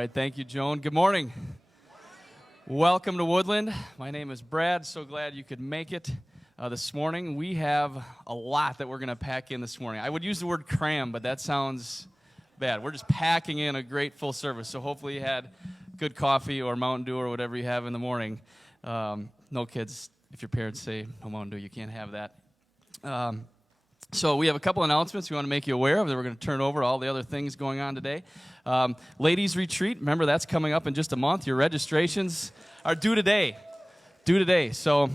right, thank you, Joan. Good morning. Welcome to Woodland. My name is Brad. So glad you could make it this morning. We have a lot that we're going to pack in this morning. I would use the word cram, but that sounds bad. We're just packing in a great full service. So hopefully you had good coffee or Mountain Dew or whatever you have in the morning. No kids, if your parents say no Mountain Dew, you can't have that. So we have a couple announcements we want to make you aware of. Then we're going to turn over all the other things going on today. Ladies Retreat, remember that's coming up in just a month. Your registrations are due today. So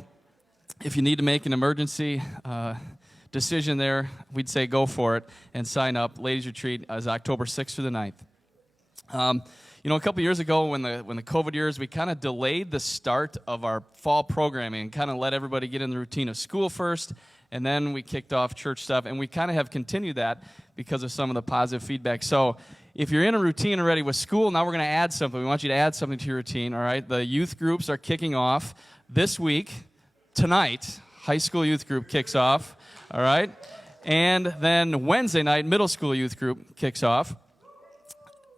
if you need to make an emergency decision there, we'd say go for it and sign up. Ladies Retreat is October 6th through the 9th. A couple years ago when the COVID years, we kind of delayed the start of our fall programming and kind of let everybody get in the routine of school first. And then we kicked off church stuff, and we kind of have continued that because of some of the positive feedback. So if you're in a routine already with school, now we're going to add something. We want you to add something to your routine, all right? The youth groups are kicking off this week. Tonight, high school youth group kicks off, all right? And then Wednesday night, middle school youth group kicks off.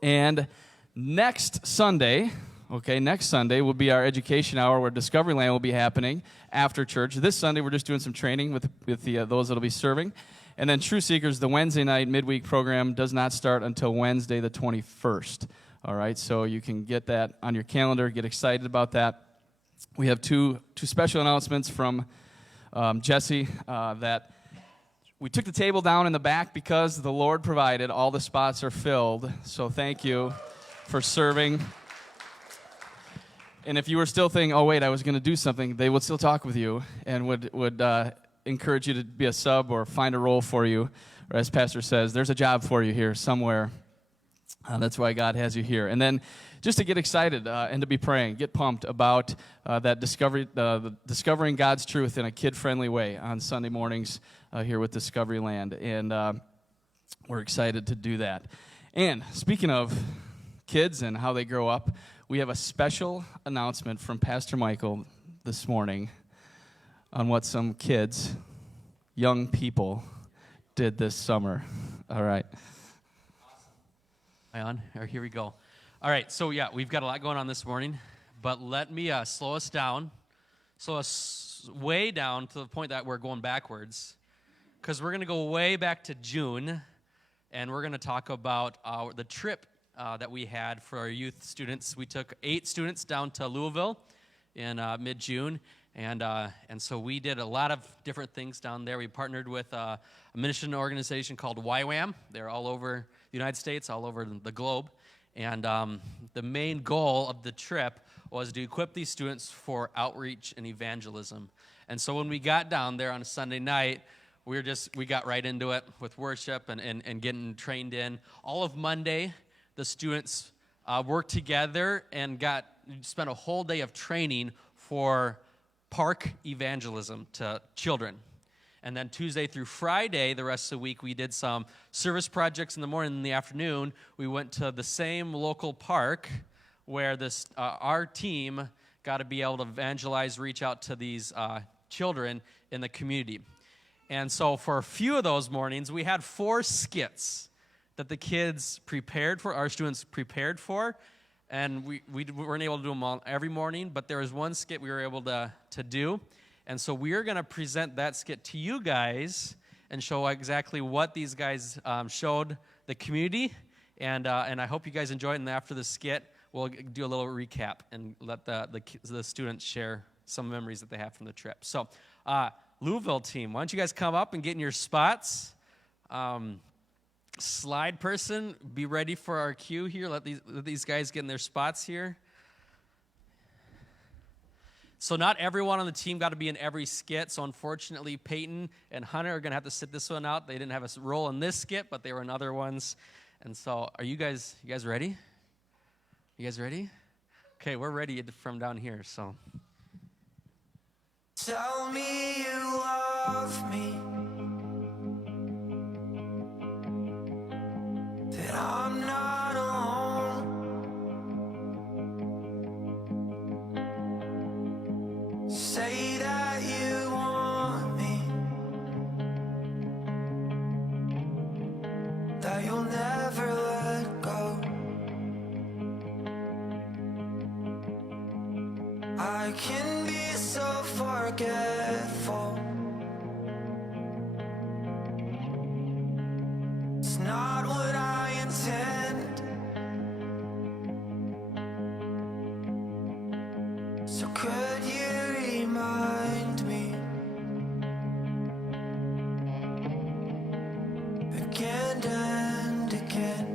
And next Sunday will be our education hour where Discovery Land will be happening after church. This Sunday, we're just doing some training with those that will be serving. And then True Seekers, the Wednesday night midweek program, does not start until Wednesday the 21st. All right, so you can get that on your calendar, get excited about that. We have two special announcements from Jesse that we took the table down in the back because the Lord provided. All the spots are filled, so thank you for serving. And if you were still thinking, oh, wait, I was going to do something, they would still talk with you and would encourage you to be a sub or find a role for you. Or as Pastor says, there's a job for you here somewhere. That's why God has you here. And then just to get excited and to be praying, get pumped about that discovering God's truth in a kid-friendly way on Sunday mornings here with Discovery Land. And we're excited to do that. And speaking of kids and how they grow up, we have a special announcement from Pastor Michael this morning on what some kids, young people, did this summer. All right. Am I on? Here we go. All right, so yeah, we've got a lot going on this morning, but let me slow us way down to the point that we're going backwards, because we're going to go way back to June, and we're going to talk about the trip that we had for our youth students. We took 8 students down to Louisville in mid-June, and so we did a lot of different things down there. We partnered with a mission organization called YWAM. They're all over the United States, all over the globe, and the main goal of the trip was to equip these students for outreach and evangelism. And so when we got down there on a Sunday night, we got right into it with worship and getting trained in. All of Monday, the students worked together and spent a whole day of training for park evangelism to children. And then Tuesday through Friday, the rest of the week, we did some service projects in the morning and in the afternoon. We went to the same local park where our team got to be able to evangelize, reach out to these children in the community. And so for a few of those mornings, we had 4 skits that the kids prepared for, our students prepared for, and we weren't able to do them all every morning, but there was one skit we were able to do, and so we are going to present that skit to you guys and show exactly what these guys showed the community, and I hope you guys enjoy it, and after the skit, we'll do a little recap and let the students share some memories that they have from the trip. So, Louisville team, why don't you guys come up and get in your spots? Slide person, be ready for our cue here. Let these guys get in their spots here. So not everyone on the team got to be in every skit. So unfortunately, Peyton and Hunter are going to have to sit this one out. They didn't have a role in this skit, but they were in other ones. And so are you guys ready? You guys ready? Okay, we're ready from down here. So. Tell me you love me. That I'm not alone. Say that you want me. That you'll never let go. can be so forgetful. It's not what I intend. So could you remind me again and again?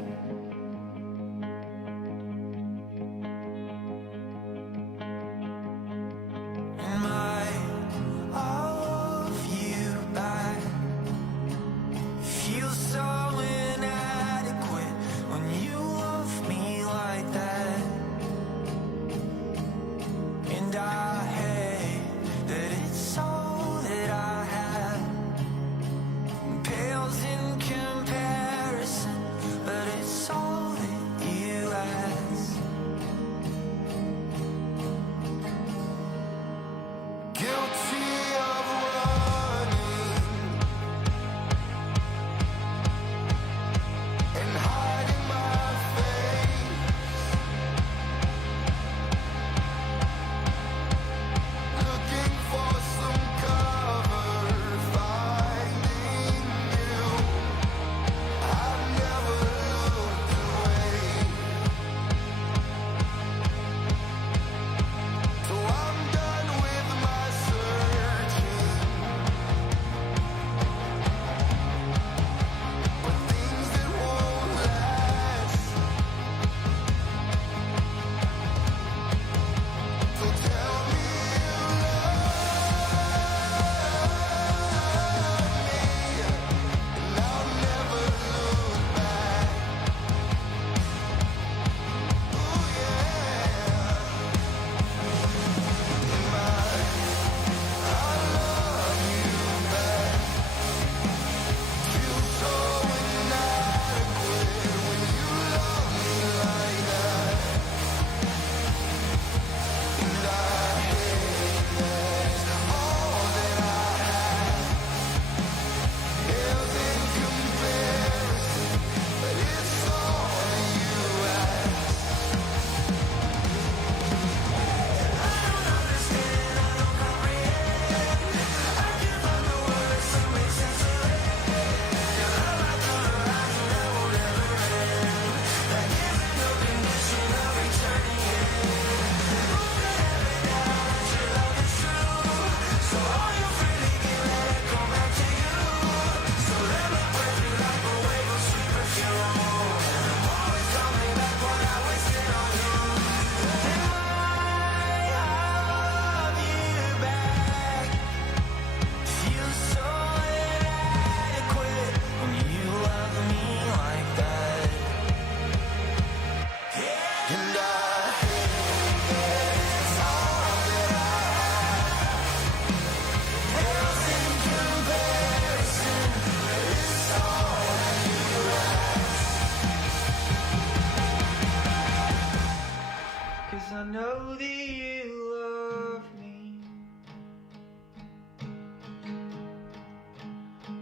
I know that you love me,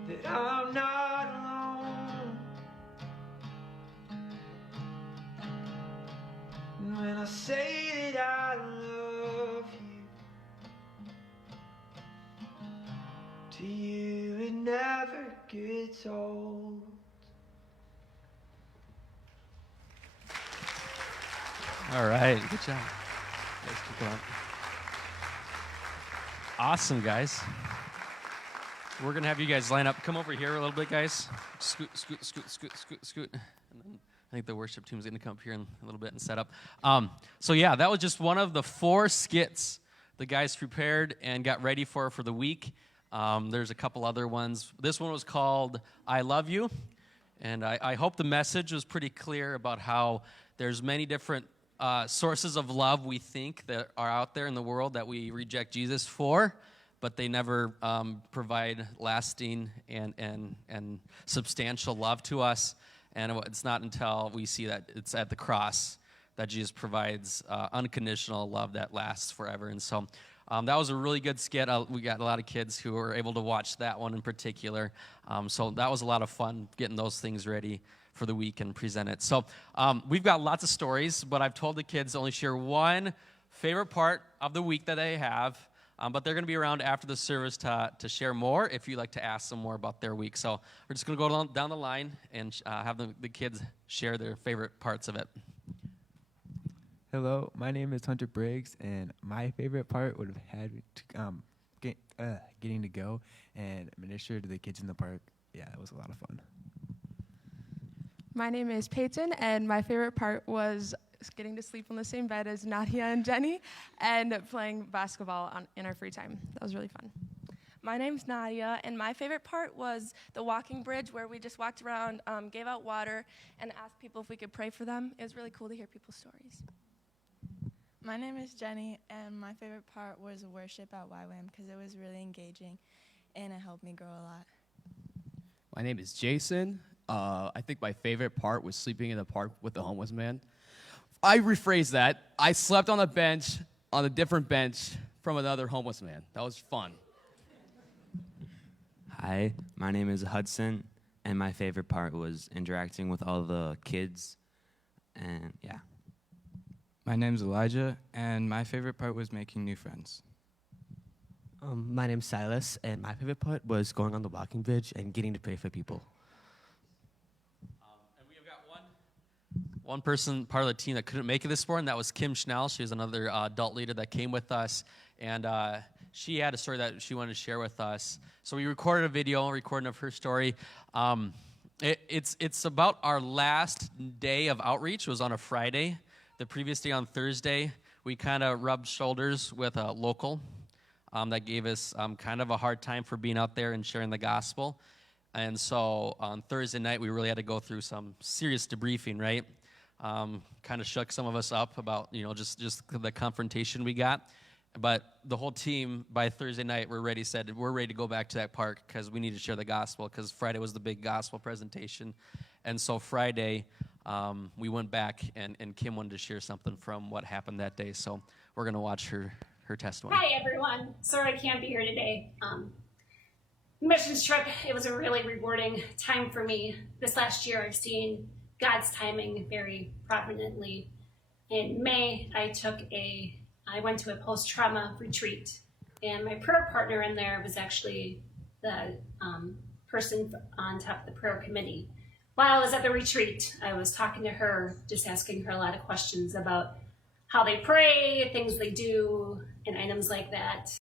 that I'm not alone. And when I say that I love you, to you it never gets old. All right, good job. Guys, keep going. Awesome, guys. We're going to have you guys line up. Come over here a little bit, guys. Scoot, scoot, scoot, scoot, scoot, scoot. And then I think the worship team's going to come up here in a little bit and set up. So, yeah, that was just one of the 4 skits the guys prepared and got ready for the week. There's a couple other ones. This one was called I Love You. And I hope the message was pretty clear about how there's many different sources of love we think that are out there in the world that we reject Jesus for, but they never provide lasting and substantial love to us. And it's not until we see that it's at the cross that Jesus provides unconditional love that lasts forever. And so that was a really good skit. We got a lot of kids who were able to watch that one in particular. So that was a lot of fun getting those things ready for the week and present it. So we've got lots of stories, but I've told the kids to only share one favorite part of the week that they have. But they're going to be around after the service to share more if you'd like to ask them more about their week. So we're just going to go down the line and have the kids share their favorite parts of it. Hello, my name is Hunter Briggs, and my favorite part would have had getting to go and minister to the kids in the park. Yeah, it was a lot of fun. My name is Peyton, and my favorite part was getting to sleep on the same bed as Nadia and Jenny and playing basketball in our free time. That was really fun. My name's Nadia, and my favorite part was the walking bridge where we just walked around, gave out water, and asked people if we could pray for them. It was really cool to hear people's stories. My name is Jenny, and my favorite part was worship at YWAM because it was really engaging, and it helped me grow a lot. My name is Jason. I think my favorite part was sleeping in the park with the homeless man. I rephrase that. I slept on a different bench from another homeless man. That was fun. Hi, my name is Hudson, and my favorite part was interacting with all the kids, and yeah. My name's Elijah, and my favorite part was making new friends. My name's Silas, and my favorite part was going on the walking bridge and getting to pray for people. And we have got one person, part of the team that couldn't make it this morning. That was Kim Schnell. She was another adult leader that came with us, and she had a story that she wanted to share with us. So we recorded a video, recording of her story. It's about our last day of outreach. It was on a Friday. The previous day on Thursday, we kind of rubbed shoulders with a local that gave us kind of a hard time for being out there and sharing the gospel. And so on Thursday night, we really had to go through some serious debriefing, right? Kind of shook some of us up about, just the confrontation we got. But the whole team, by Thursday night, we're ready to go back to that park because we need to share the gospel because Friday was the big gospel presentation. And so Friday, we went back, and Kim wanted to share something from what happened that day. So we're going to watch her testimony. Hi, everyone. Sorry I can't be here today. Missions trip, it was a really rewarding time for me. This last year, I've seen God's timing very prominently. In May, I went to a post-trauma retreat, and my prayer partner in there was actually the person on top of the prayer committee. While I was at the retreat, I was talking to her, just asking her a lot of questions about how they pray, things they do, and items like that.